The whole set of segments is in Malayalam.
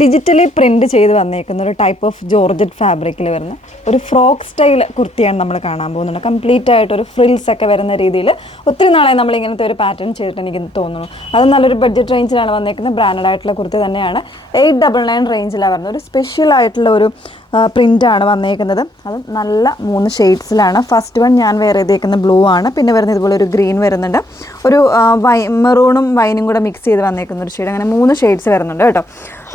ഡിജിറ്റലി പ്രിൻറ്റ് ചെയ്ത് വന്നേക്കുന്ന ഒരു ടൈപ്പ് ഓഫ് ജോർജറ്റ് ഫാബ്രിക്കിൽ വരുന്ന ഒരു ഫ്രോക്ക് സ്റ്റൈൽ കുർത്തിയാണ് നമ്മൾ കാണാൻ പോകുന്നത്. കംപ്ലീറ്റ് ആയിട്ട് ഒരു ഫ്രിൽസ് ഒക്കെ വരുന്ന രീതിയിൽ ഒത്തിരി നാളായി നമ്മൾ ഇങ്ങനത്തെ ഒരു പാറ്റേൺ ചെയ്തിട്ട് എനിക്ക് തോന്നുന്നു. അത് നല്ലൊരു ബഡ്ജറ്റ് റേഞ്ചിലാണ് വന്നേക്കുന്നത്. ബ്രാൻഡഡ് ആയിട്ടുള്ള കുർത്തി തന്നെയാണ്. 899 റേഞ്ചിലാണ് വരുന്നത്. ഒരു സ്പെഷ്യൽ ആയിട്ടുള്ള ഒരു പ്രിൻ്റാണ് വന്നേക്കുന്നത്. അത് നല്ല 3 ഷെയ്ഡ്സിലാണ്. ഫസ്റ്റ് വൺ ഞാൻ വെയർ ചെയ്തേക്കുന്ന ബ്ലൂ ആണ്. പിന്നെ വരുന്നത് ഇതുപോലെ ഒരു ഗ്രീൻ വരുന്നുണ്ട്, ഒരു മെറൂണും വൈനും കൂടെ മിക്സ് ചെയ്ത് വന്നേക്കുന്ന ഒരു ഷെയ്ഡ്. അങ്ങനെ 3 ഷെയ്ഡ്സ് വരുന്നുണ്ട് കേട്ടോ.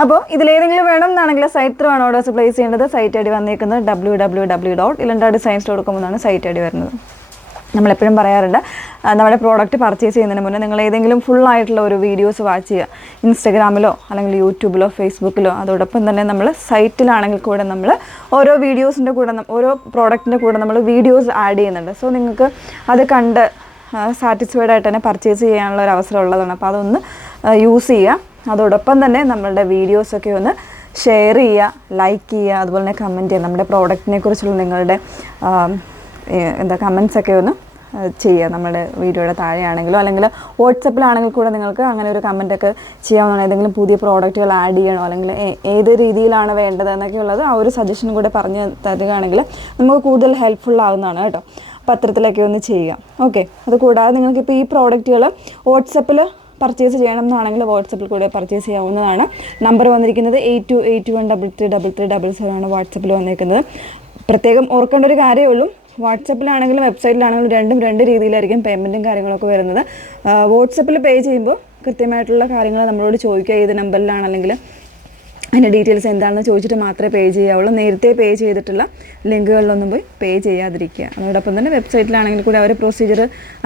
അപ്പോൾ ഇതിലേതെങ്കിലും വേണം എന്നാണെങ്കിൽ സൈറ്റ് ത്രൂ ആണ് ഓർഡേഴ്സ് പ്ലേസ് ചെയ്യേണ്ടത്. സൈറ്റ് ഐ ഡി വന്നേക്കുന്നത് www.ilandadesigns.com എന്നാണ് സൈറ്റ് ഐ ഡി വരുന്നത്. നമ്മളെപ്പോഴും പറയാറുണ്ട്, നമ്മുടെ പ്രോഡക്റ്റ് പർച്ചേസ് ചെയ്യുന്നതിന് മുന്നേ നിങ്ങൾ ഏതെങ്കിലും ഫുള്ളായിട്ടുള്ള ഒരു വീഡിയോസ് വാച്ച് ചെയ്യുക. ഇൻസ്റ്റഗ്രാമിലോ അല്ലെങ്കിൽ യൂട്യൂബിലോ ഫേസ്ബുക്കിലോ. അതോടൊപ്പം തന്നെ നമ്മൾ സൈറ്റിലാണെങ്കിൽ കൂടെ നമ്മൾ ഓരോ വീഡിയോസിൻ്റെ കൂടെ ഓരോ പ്രോഡക്റ്റിൻ്റെ കൂടെ നമ്മൾ വീഡിയോസ് ആഡ് ചെയ്യുന്നുണ്ട്. സോ നിങ്ങൾക്ക് അത് കണ്ട് സാറ്റിസ്ഫൈഡ് ആയിട്ട് തന്നെ പർച്ചേസ് ചെയ്യാനുള്ള ഒരു അവസരം ഉള്ളതാണ്. അപ്പോൾ അതൊന്ന് യൂസ് ചെയ്യുക. അതോടൊപ്പം തന്നെ നമ്മളുടെ വീഡിയോസൊക്കെ ഒന്ന് ഷെയർ ചെയ്യുക, ലൈക്ക് ചെയ്യുക, അതുപോലെ തന്നെ കമൻറ്റ് ചെയ്യുക. നമ്മുടെ പ്രോഡക്റ്റിനെ കുറിച്ചുള്ള നിങ്ങളുടെ കമൻറ്റ്സൊക്കെ ഒന്ന് ചെയ്യുക. നമ്മുടെ വീഡിയോയുടെ താഴെയാണെങ്കിലോ അല്ലെങ്കിൽ വാട്സപ്പിലാണെങ്കിൽ കൂടെ നിങ്ങൾക്ക് അങ്ങനെ ഒരു കമൻറ്റൊക്കെ ചെയ്യാവുന്നതാണ്. ഏതെങ്കിലും പുതിയ പ്രോഡക്റ്റുകൾ ആഡ് ചെയ്യണോ അല്ലെങ്കിൽ ഏത് രീതിയിലാണ് വേണ്ടത് എന്നൊക്കെ ഉള്ളത് ആ ഒരു സജഷൻ കൂടെ പറഞ്ഞു തരികയാണെങ്കിൽ നമുക്ക് കൂടുതൽ ഹെൽപ്ഫുൾ ആവുന്നതാണ് കേട്ടോ. പത്രത്തിലൊക്കെ ഒന്ന് ചെയ്യുക. ഓക്കെ. അതുകൂടാതെ നിങ്ങൾക്കിപ്പോൾ ഈ പ്രോഡക്റ്റുകൾ വാട്സപ്പിൽ പർച്ചേസ് ചെയ്യണം എന്നാണെങ്കിൽ വാട്സപ്പിൽ കൂടെ പർച്ചേസ് ചെയ്യാവുന്നതാണ്. നമ്പർ വന്നിരിക്കുന്നത് 8281333377 ആണ് വാട്സപ്പിൽ വന്നിരിക്കുന്നത്. പ്രത്യേകം ഓർക്കേണ്ട ഒരു കാര്യമേ ഉള്ളൂ, വാട്സപ്പിലാണെങ്കിലും വെബ്സൈറ്റിലാണെങ്കിലും രണ്ടും രണ്ട് രീതിയിലായിരിക്കും പേയ്മെൻറ്റും കാര്യങ്ങളൊക്കെ വരുന്നത്. വാട്സപ്പിൽ പേ ചെയ്യുമ്പോൾ കൃത്യമായിട്ടുള്ള കാര്യങ്ങൾ നമ്മളോട് ചോദിക്കുക, ഏത് നമ്പറിലാണ് അല്ലെങ്കിൽ അതിൻ്റെ ഡീറ്റെയിൽസ് എന്താണെന്ന് ചോദിച്ചിട്ട് മാത്രമേ പേ ചെയ്യാവുള്ളൂ. നേരത്തെ പേ ചെയ്തിട്ടുള്ള ലിങ്കുകളിലൊന്നും പോയി പേ ചെയ്യാതിരിക്കുക. അതോടൊപ്പം തന്നെ വെബ്സൈറ്റിലാണെങ്കിൽ കൂടി അവർ പ്രൊസീജിയർ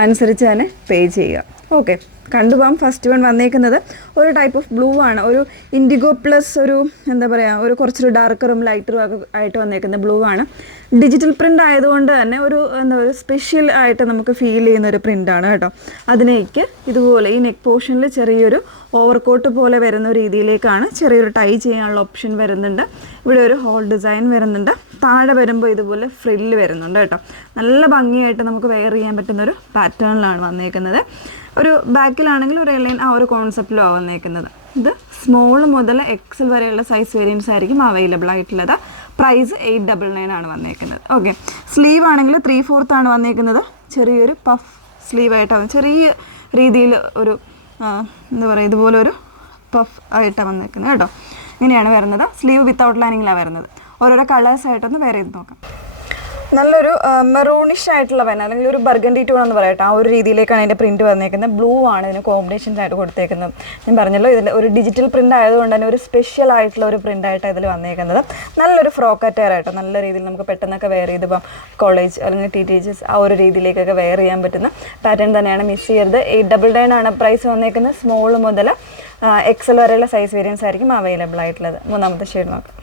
അനുസരിച്ച് തന്നെ പേ ചെയ്യുക. ഓക്കെ. കണ്ടുപോകാം. ഫസ്റ്റ് വൺ വന്നേക്കുന്നത് ഒരു ടൈപ്പ് ഓഫ് ബ്ലൂ ആണ്. ഒരു ഇൻഡിഗോ പ്ലസ് ഒരു ഒരു കുറച്ചൊരു ഡാർക്കറും ലൈറ്ററും ഒക്കെ ആയിട്ട് വന്നേക്കുന്ന ബ്ലൂ ആണ്. ഡിജിറ്റൽ പ്രിൻ്റ് ആയതുകൊണ്ട് തന്നെ ഒരു സ്പെഷ്യൽ ആയിട്ട് നമുക്ക് ഫീൽ ചെയ്യുന്ന ഒരു പ്രിൻ്റാണ് കേട്ടോ. അതിനേക്ക് ഇതുപോലെ ഈ നെക്ക് പോർഷനിൽ ചെറിയൊരു ഓവർകോട്ട് പോലെ വരുന്ന രീതിയിലേക്കാണ് ചെറിയൊരു ടൈ ചെയ്യാനുള്ള ഓപ്ഷൻ വരുന്നുണ്ട്. ഇവിടെ ഒരു ഹോൾ ഡിസൈൻ വരുന്നുണ്ട്. താഴെ വരുമ്പോൾ ഇതുപോലെ ഫ്രില്ല് വരുന്നുണ്ട് കേട്ടോ. നല്ല ഭംഗിയായിട്ട് നമുക്ക് വെയർ ചെയ്യാൻ പറ്റുന്നൊരു പാറ്റേണിലാണ് വന്നേക്കുന്നത്. ഒരു ബാക്കിലാണെങ്കിൽ ഒരു എലൈൻ ആ ഒരു കോൺസെപ്റ്റിലും വന്നേക്കുന്നത്. ഇത് സ്മോൾ മുതൽ എക്സൽ വരെയുള്ള സൈസ് വേരിയൻസ് ആയിരിക്കും അവൈലബിൾ ആയിട്ടുള്ളത്. പ്രൈസ് 899 ആണ് വന്നേക്കുന്നത്. ഓക്കെ. സ്ലീവ് ആണെങ്കിൽ 3/4 ആണ് വന്നേക്കുന്നത്. ചെറിയൊരു പഫ് സ്ലീവായിട്ടാണ്, ചെറിയ രീതിയിൽ ഒരു ഇതുപോലെ ഒരു പഫ് ആയിട്ടാണ് വന്നേക്കുന്നത് കേട്ടോ. ഇങ്ങനെയാണ് വരുന്നത്. സ്ലീവ് വിത്തൗട്ട് ലൈനിങ്ങിലാണ് വരുന്നത്. ഓരോരോ കളേഴ്സായിട്ടൊന്ന് വെയർ ചെയ്ത് നോക്കാം. നല്ലൊരു മെറൂണിഷ് ആയിട്ടുള്ള പെൻ അല്ലെങ്കിൽ ഒരു ബർഗൻഡി ടോൺ എന്ന് പറയട്ടെ, ആ ഒരു രീതിയിലേക്കാണ് അതിൻ്റെ പ്രിൻറ്റ് വന്നേക്കുന്നത്. ബ്ലൂ ആണ് ഇതിന് കോമ്പിനേഷൻസ് ആയിട്ട് കൊടുത്തേക്കുന്നത്. ഞാൻ പറഞ്ഞല്ലോ, ഇതിൽ ഒരു ഡിജിറ്റൽ പ്രിൻ്റ് ആയതുകൊണ്ട് തന്നെ ഒരു സ്പെഷ്യൽ ആയിട്ടുള്ള ഒരു പ്രിൻ്റായിട്ടാണ് ഇതിൽ വന്നേക്കുന്നത്. നല്ലൊരു ഫ്രോക്ക് അറ്റയറായിട്ടോ, നല്ല രീതിയിൽ നമുക്ക് പെട്ടെന്നൊക്കെ വെയർ ചെയ്ത് ഇപ്പം കോളേജ് അല്ലെങ്കിൽ TTHS ആ ഒരു രീതിയിലേക്കൊക്കെ വെയർ ചെയ്യാൻ പറ്റുന്ന പാറ്റേൺ തന്നെയാണ്. മിസ് ചെയ്യരുത്. 899 ആണ് പ്രൈസ് വന്നേക്കുന്നത്. സ്മോൾ മുതൽ എക്സൽ വരെയുള്ള സൈസ് വേരിയൻസ് ആയിരിക്കും അവൈലബിൾ ആയിട്ടുള്ളത്. മൂന്നാമത്തെ ഷെയ്ഡ് നോക്കാം.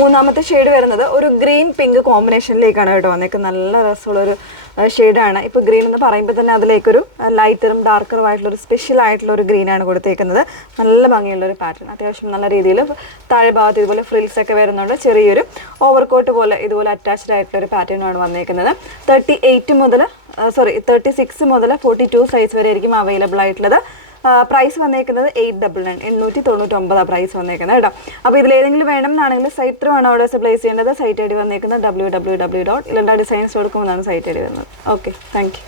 മൂന്നാമത്തെ ഷെയ്ഡ് വരുന്നത് ഒരു ഗ്രീൻ പിങ്ക് കോമ്പിനേഷനിലേക്കാണ് കേട്ടോ വന്നേക്കുന്നത്. നല്ല രസമുള്ളൊരു ഷെയ്ഡാണ്. ഇപ്പോൾ ഗ്രീൻ എന്ന് പറയുമ്പോൾ തന്നെ അതിലേക്കൊരു ലൈറ്ററും ഡാർക്കറും ആയിട്ടുള്ളൊരു സ്പെഷ്യൽ ആയിട്ടുള്ള ഒരു ഗ്രീനാണ് കൊടുത്തേക്കുന്നത്. നല്ല ഭംഗിയുള്ളൊരു പാറ്റേൺ. അത്യാവശ്യം നല്ല രീതിയിൽ താഴെ ഭാഗത്ത് ഇതുപോലെ ഫ്രിൽസ് ഒക്കെ വരുന്നുണ്ട്. ചെറിയൊരു ഓവർകോട്ട് പോലെ ഇതുപോലെ അറ്റാച്ച്ഡ് ആയിട്ടുള്ളൊരു പാറ്റേണാണ് വന്നേക്കുന്നത്. 36 മുതൽ 42 സൈസ് വരെ ആയിരിക്കും അവൈലബിൾ ആയിട്ടുള്ളത്. പ്രൈസ് വന്നേക്കുന്നത് 899 പ്രൈസ് വന്നേക്കുന്നത് കേട്ടോ. അപ്പോൾ ഇതിലേതെങ്കിലും വേണം എന്നാണെങ്കിൽ സൈറ്റ് ത്രൂ ആണ് ഓർഡേഴ്സ് പ്ലേസ് ചെയ്യേണ്ടത്. സൈറ്റ് ഐ ഡി വന്നേക്കുന്നത് www.ilandadesigns.com എന്നാണ് സൈറ്റ് ഐ ഡി വരുന്നത്. Okay, thank you.